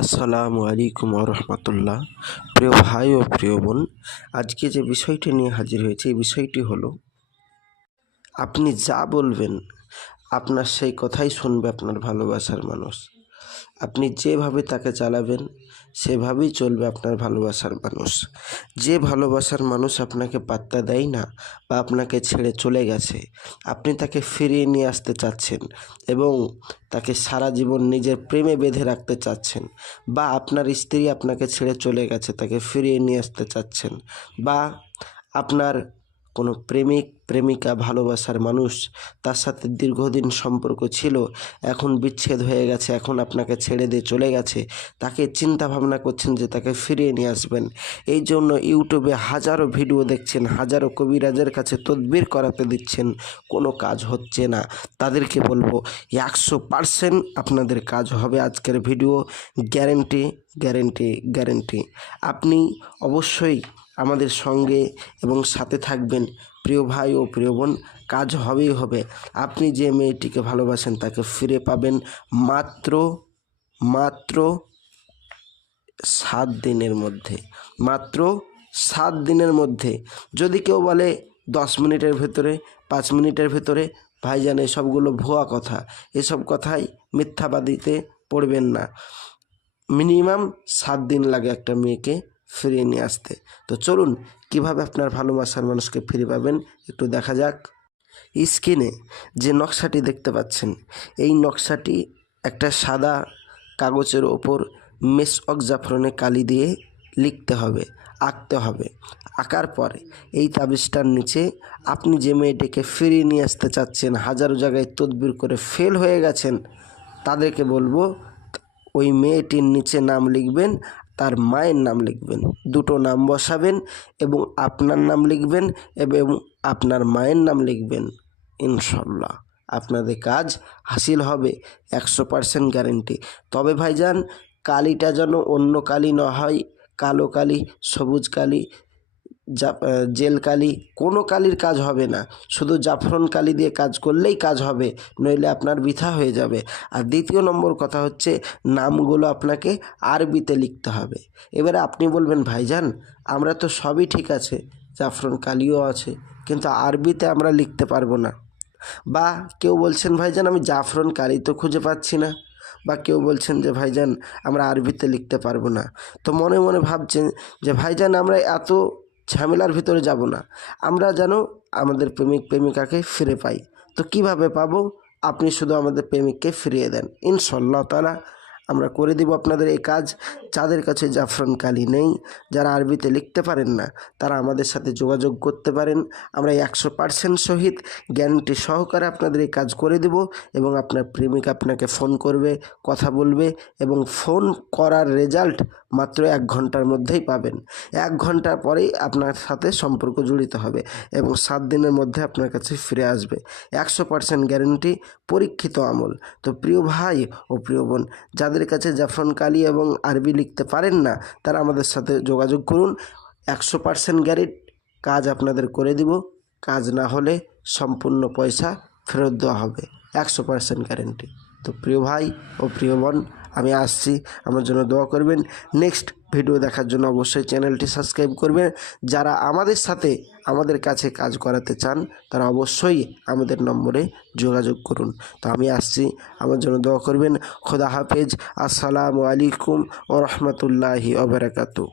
আসসালামু আলাইকুম রহমতুল্লাহ। প্রিয় ভাই ও প্রিয় বোন, আজকে যে বিষয়টি নিয়ে হাজির হয়েছে এই বিষয়টি হলো, আপনি যা বলবেন আপনার সেই কথাই শুনবে আপনার ভালোবাসার মানুষ। আপনি যেভাবে তাকে চালাবেন সেভাবেই চলবে আপনার ভালোবাসার মানুষ। যে ভালোবাসার মানুষ আপনাকে পাত্তা দেয় না বা আপনাকে ছেড়ে চলে গেছে, আপনি তাকে ফিরিয়ে নিয়ে আসতে চাচ্ছেন এবং তাকে সারা জীবন নিজের প্রেমে বেঁধে রাখতে চাচ্ছেন, বা আপনার স্ত্রী আপনাকে ছেড়ে চলে গেছে তাকে ফিরিয়ে নিয়ে আসতে চাচ্ছেন, বা আপনার কোনো প্রেমিক প্রেমিকা ভালোবাসার মানুষ তার সাথে দীর্ঘদিন সম্পর্ক ছিল, এখন বিচ্ছেদ হয়ে গেছে, এখন আপনাকে ছেড়ে দিয়ে চলে গেছে, তাকে চিন্তা ভাবনা করছেন যে তাকে ফিরিয়ে নিয়ে আসবেন। এই জন্য ইউটিউবে হাজারো ভিডিও দেখছেন, হাজারো কবিরাজের কাছে তদবির করাতে দিচ্ছেন, কোনো কাজ হচ্ছে না। তাদেরকে বলবো 100% আপনাদের কাজ হবে। আজকের ভিডিও গ্যারেন্টি গ্যারেন্টি গ্যারেন্টি। আপনি অবশ্যই আমাদের সঙ্গে এবং সাথে থাকবেন। প্রিয় ভাই ও প্রিয় বোন, কাজ হবেই হবে। আপনি যে মেয়েটিকে ভালোবাসেন তাকে ফিরে পাবেন মাত্র মাত্র 7 দিনের মধ্যে। মাত্র 7 দিনের মধ্যে। যদি কেউ বলে 10 মিনিটের ভেতরে, 5 মিনিটের ভেতরে, ভাইজান এসবগুলো ভুয়া কথা। এসব কথাই মিথ্যাবাদীতে পড়বেন না। মিনিমাম 7 দিন লাগে একটা মেয়েকে ফিরিয়ে নিয়ে আসতে। তো চলুন কিভাবে আপনার ভালোবাসার মানুষকে ফিরে পাবেন একটু দেখা যাক। স্ক্রিনে যে নকশাটি দেখতে পাচ্ছেন, এই নকশাটি একটা সাদা কাগজের ওপর মেসওয়াক জাফরানে কালি দিয়ে লিখতে হবে, আঁকতে হবে। আঁকার পরে এই তাবিজটার নিচে আপনি যে মেয়েটিকে ফিরিয়ে নিয়ে আসতে চাচ্ছেন, হাজারো জায়গায় তদবির করে ফেল হয়ে গেছেন, তাদেরকে বলবো ওই মেয়েটির নিচে নাম লিখবেন, তার মায়ের নাম লিখবেন, দুটো নাম বসাবেন এবং আপনার নাম লিখবেন এবং আপনার মায়ের নাম লিখবেন। ইনশাল্লাহ আপনাদের কাজ হাসিল হবে, 100% গ্যারেন্টি। তবে ভাইজান, কালিটা যেন অন্য কালি না হয়, কালো কালি, সবুজ কালি, জেল কালি, কোনো কালির কাজ হবে না। শুধু জাফরান কালি দিয়ে কাজ করলেই কাজ হবে, নইলে আপনার বৃথা হয়ে যাবে। আর দ্বিতীয় নম্বর কথা হচ্ছে, নামগুলো আপনাকে আরবিতে লিখতে হবে। এবারে আপনি বলবেন, ভাইজান আমরা তো সবই ঠিক আছে, জাফরান কালিও আছে, কিন্তু আরবিতে আমরা লিখতে পারবো না। বা কেউ বলছেন, ভাইজান আমি জাফরান কালি তো খুঁজে পাচ্ছি না। বা কেউ বলছেন যে ভাইজান আমরা আরবিতে লিখতে পারবো না। তো মনে মনে ভাবছেন যে ভাইজান আমরা এত ঝামেলার ভিতরে যাব না, আমরা যেন আমাদের প্রেমিক প্রেমিকাকে ফিরে পাই। তো কিভাবে পাবো? আপনি শুধু আমাদের প্রেমিককে ফিরিয়ে দেন, ইনশাল্লাহ তাআলা আমরা করে দিব আপনাদের এই কাজ। যাদের কাছে জাফরান কালি নেই, যারা আরবিতে লিখতে পারেন না, তারা আমাদের সাথে যোগাযোগ করতে পারেন। আমরা 100% সহিত গ্যারান্টি সহকারে আপনাদের এই কাজ করে দেব এবং আপনার প্রেমিক আপনাকে ফোন করবে, কথা বলবে এবং ফোন করার রেজাল্ট মাত্র 1 ঘন্টার মধ্যেই পাবেন। 1 ঘন্টার পরেই আপনার সাথে সম্পর্ক জড়িত হবে এবং 7 দিনের মধ্যে আপনার কাছে ফিরে আসবে। 100% গ্যারেন্টি, পরীক্ষিত আমল। তো প্রিয় ভাই ও প্রিয় বোন, যাদের কাছে জাফরান কালি এবং আরবি লিখতে পারেন না, তারা আমাদের সাথে যোগাযোগ করুন। 100% গ্যারেন্টি, কাজ আপনাদের করে দিব। কাজ না হলে সম্পূর্ণ পয়সা ফেরত দেওয়া হবে, 100% গ্যারেন্টি। তো প্রিয় ভাই ও প্রিয় বোন, আমি আসছি, আমার জন্য দোয়া করবেন। নেক্সট ভিডিও দেখার জন্য অবশ্যই চ্যানেলটি সাবস্ক্রাইব করবেন। যারা আমাদের সাথে আমাদের কাছে কাজ করাতে চান তারা অবশ্যই আমাদের নম্বরে যোগাযোগ করুন। তো আমি আসছি, আমার জন্য দোয়া করবেন। খোদা হাফেজ। আসসালামু আলাইকুম ওয়া রাহমাতুল্লাহি ওয়া বারাকাতুহু।